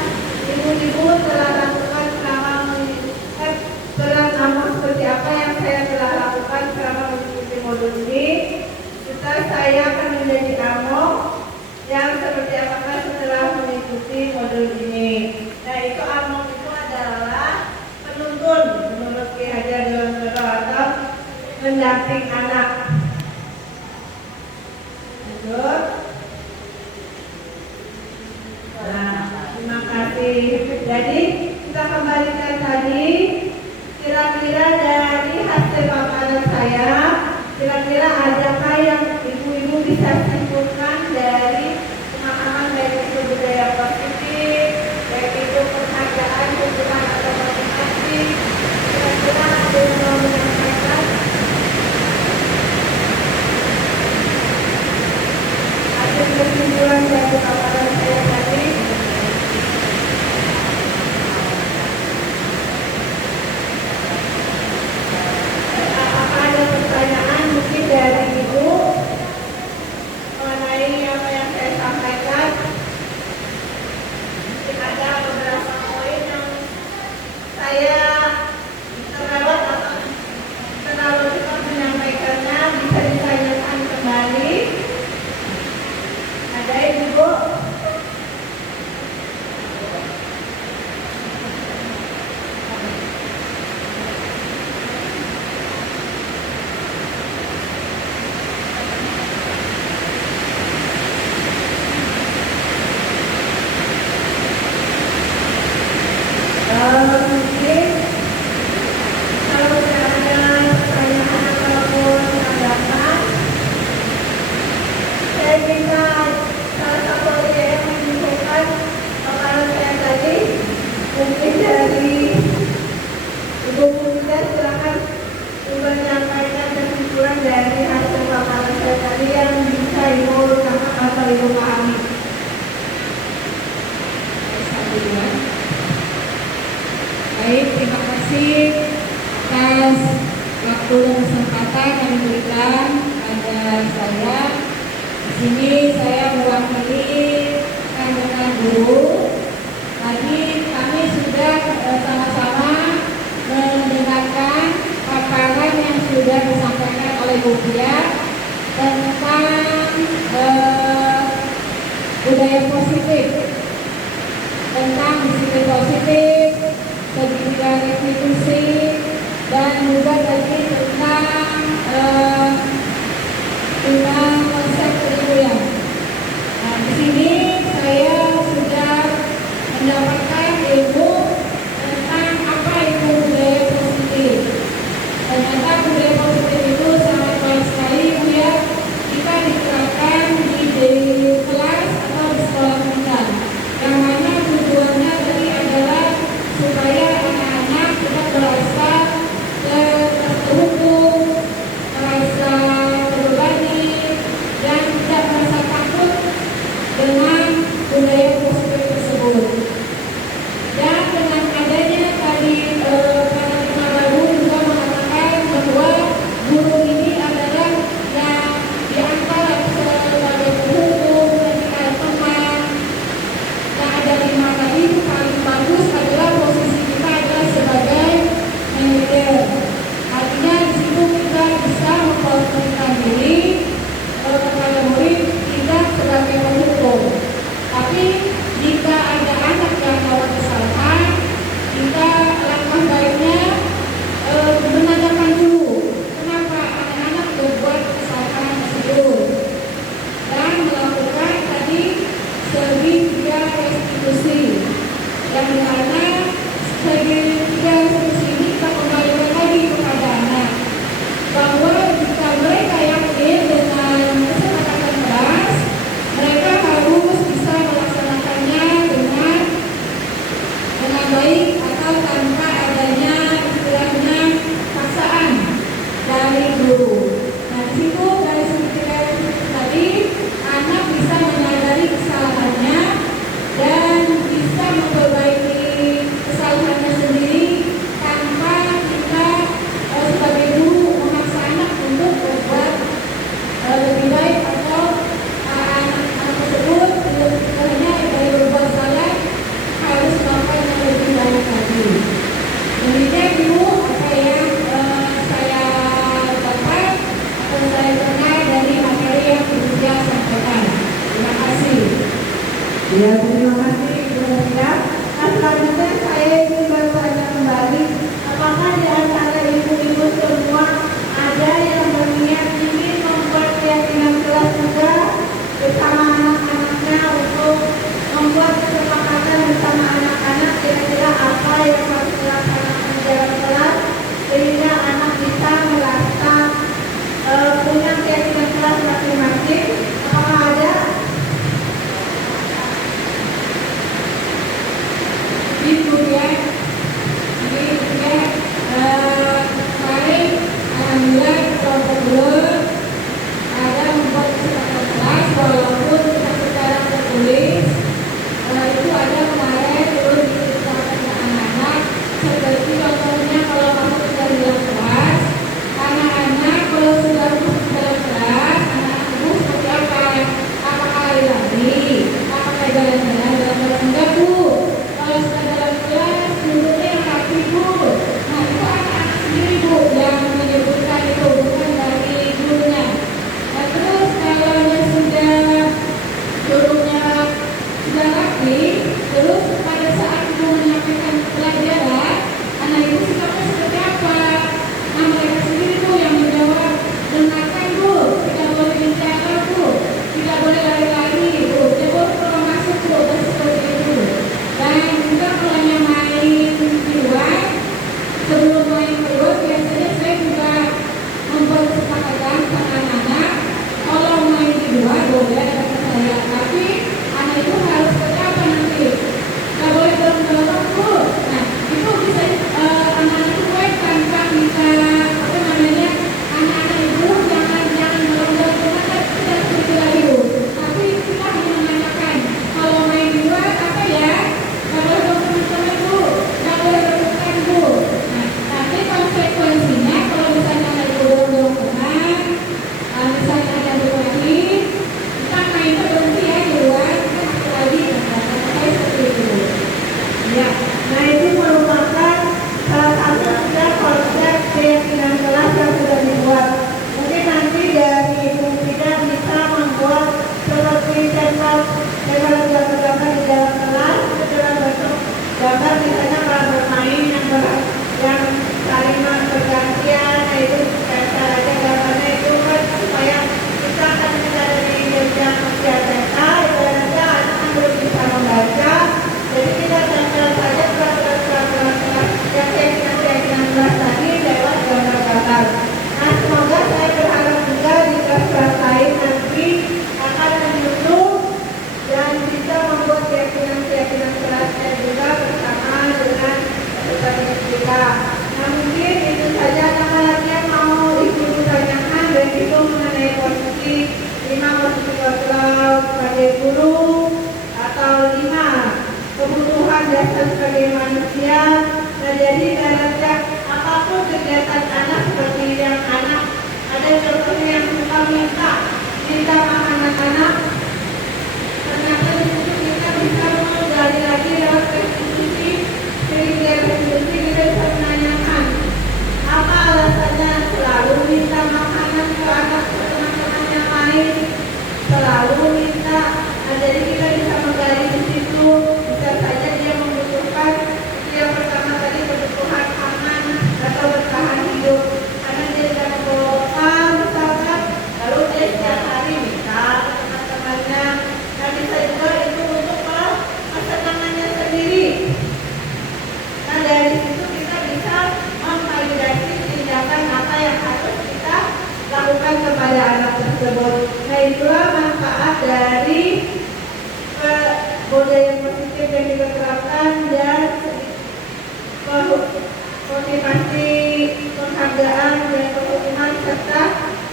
ibu-ibu telah lakukan selama mengikuti peran abang seperti apa yang saya telah lakukan selama mengikuti modul ini, serta saya akan menjadi among yang seperti apakah setelah mengikuti modul ini. Nah itu among itu adalah penuntun menurut Ki Hajar Dewantara atau pendamping anak. Lanjut. Nah, terima kasih. Jadi kita kembalikan tadi, kira-kira dari hasil paparan saya, kira-kira adakah yang ibu-ibu bisa simpulkan dari pemahaman baik itu budaya positif, baik itu penghargaan, dukungan atau motivasi, kira-kira ada yang mau menyampaikan? Hasil kesimpulan dari paparan saya tadi. Apakah ada pertanyaan mungkin dari Ibu mengenai apa yang saya sampaikan? Mungkin ada beberapa poin yang saya terlewat atau terlalu cepat menyampaikannya, bisa ditanyakan kembali. Ada Ibu? Mungkin kalau tidak ada pertanyaan ataupun tanggapan, saya minta salah satu yang menyimpulkan paparan saya tadi, mungkin dari Ibu Bunda, silakan menyampaikan kesimpulan dari hasil paparan saya tadi yang bisa Ibu tangkap atau Ibu pahami. Baik, terima kasih atas waktu dan kesempatan yang diberikan pada saya. Di sini saya mewakili rekan-rekan guru. Tadi kami sudah sama-sama mendengarkan paparan yang sudah disampaikan oleh Bu Pia tentang budaya positif, tentang disiplin positif, segitiga restitusi, dan juga tadi tentang konsep keilmuan. Nah, di sini saya sudah mendapatkan ilmu tentang apa itu budaya positif. Ternyata budaya positif itu sangat baik sekali ya kita diterapkan di kelas atau di sekolah kita. Yang mana tujuannya tadi adalah Ya, terima kasih Ibu Mulia. Nah, selanjutnya saya ingin bertanya kembali, apakah di antara ibu-ibu semua ada yang berniat ingin membuat keyakinan kelas juga bersama anak-anaknya untuk membuat kesepakatan bersama anak-anak kira-kira apa yang harus dilaksanakan di dalam kelas sehingga anak bisa merasa punya keyakinan kelas masing-masing. Apakah ada? Ibu ya, ini ya, kemarin alhamdulillah kelompok dulu ada membuat kesepakatan kelas walaupun tidak secara tertulis. Itu ada kemarin turun di kesepakatan anak-anak seperti contohnya kalau masuk ke dalam kelas, anak-anak kalau sudah masuk ke dalam kelas, anak-anak itu seperti apa? Apakah lari, apakah jalan-jalan dalam kelas? Enggak Bu. Kalau sudah dalam kelas duduknya yang rapi Bu. Nah itu anak-anak sendiri Bu yang menyebutkan itu, bukan dari gurunya. Nah terus kalau sudah duduknya sudah rapi, terus pada saat ibu menyampaikan pelajaran, anak ibu sikapnya seperti apa? Nah mereka sendiri Bu yang menjawab, dengarkan Bu, tidak boleh bicara Bu, tidak boleh lari-lari Bu, tidak boleh kalau masuk Bu, dan seperti itu. Dan juga kalau yang main di luar, sebelum main keluar biasanya saya juga membuat kesepakatan sama anak-anak. Kalau main di luar boleh ada kata saya, tapi anak itu harus seperti apa nanti? Gak boleh dorong-dorong Bu. Nah itu bisa anak-anak itu baik tanpa kita apa namanya, anak-anak itu jangan dorong-dorong kita tidak seperti lagi Bu. Tapi kita hanya menanyakan kalau main di luar apa ya? Gak boleh dorong-dorong Bu, gak boleh dorong Bu. Nah tapi konsekuensinya kalau misalnya anak itu dorong-dorong teman, misalnya ada berlari, kita main berhenti ya di luar, kita masuk lagi, nah seperti itu. Ya, nah itu merupakan salah satu juga konsep keyakinan kelas yang sudah dibuat. Mungkin nanti dari Ibu tidak bisa membuat seperti tempat gambar di dalam kelas, itu dalam bentuk gambar misalnya kalau bermain yang saling bergantian, nah itu cara gambarnya itu kan supaya kita akan bisa dari jenjang usia TK, ibaratnya anak kan belum bisa membaca, jadi kita tempel saja peraturan-peraturan yang keyakinan kelas tadi lewat gambar-gambar. Nah semoga saya berharap juga di kelas lain nanti akan menyusun dan bisa membuat keyakinan kelasnya juga bersama dengan peserta kita. Nah mungkin itu saja, apa lagi yang mau Ibu tanyakan dan itu mengenai posisi 5 posisi kontrol sebagai guru atau 5 kebutuhan dasar sebagai manusia. Nah jadi ibaratnya apapun kegiatan anak seperti yang anak ada contohnya yang suka minta makanan anak, ternyata di situ kita bisa menggali lagi lewat restitusi, sehingga restitusi kita bisa menanyakan apa alasannya selalu minta makanan ke anak ke teman-teman yang lain, selalu minta. Nah jadi kita bisa menggali di situ, bisa saja dia membutuhkan yang pertama tadi kebutuhan aman atau bertahan hidup, karena dia tidak membawa bekal misalkan, lalu dia setiap hari minta ke teman-temannya. Nah bisa juga itu untuk kesenangannya sendiri. Nah dari situ kita bisa memvalidasi tindakan apa yang harus kita lakukan kepada anak tersebut. Nah itulah manfaat dari budaya positif yang kita terapkan dan motivasi penghargaan dan penghukuman serta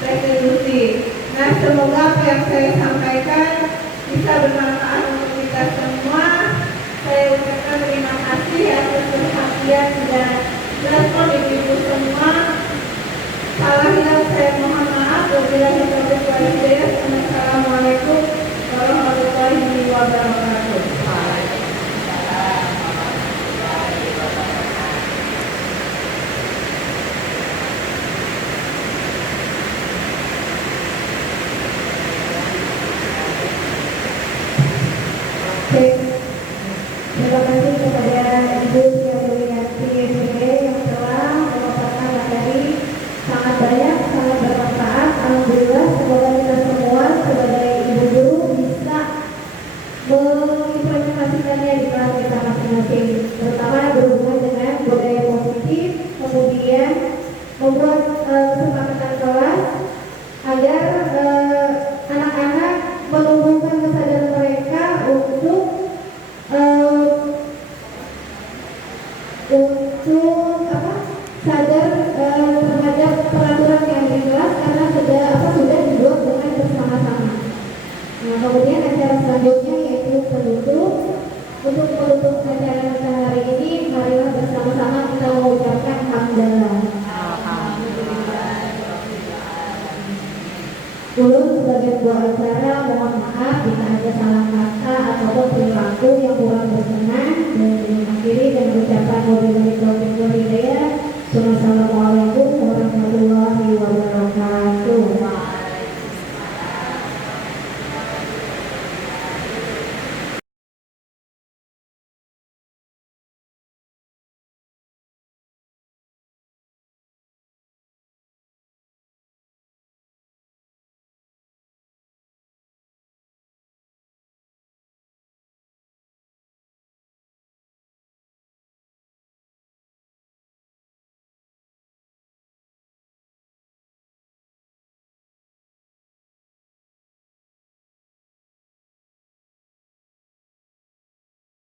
restitusi. Nah semoga apa yang saya sampaikan bisa bermanfaat untuk kita semua. Saya ucapkan terima kasih atas perhatian dan respon ibu-ibu semua. Salah hilang saya mohon maaf. Wabillahi taufiq wal hidayah. Assalamualaikum warahmatullahi wabarakatuh. Baik, terima kasih kepada Ibu Tia Yulianti SPD yang telah memaparkan materi sangat banyak, sangat bermanfaat. Alhamdulillah, semoga kita semua sebagai ibu guru bisa mengimplementasikannya di kelas kita masing-masing, terutama berhubungan dengan budaya positif, kemudian membuat kesepakatan kelas agar anak-anak menumbuhkan kesadaran mereka untuk sadar terhadap peraturan yang di kelas karena sudah dibuat dengan bersama-sama. Nah, kemudian acara selanjutnya yaitu penutup. Untuk menutup acara kita hari ini, marilah bersama-sama kita mengucapkan hamdalah. Ulun sebagai ketua acara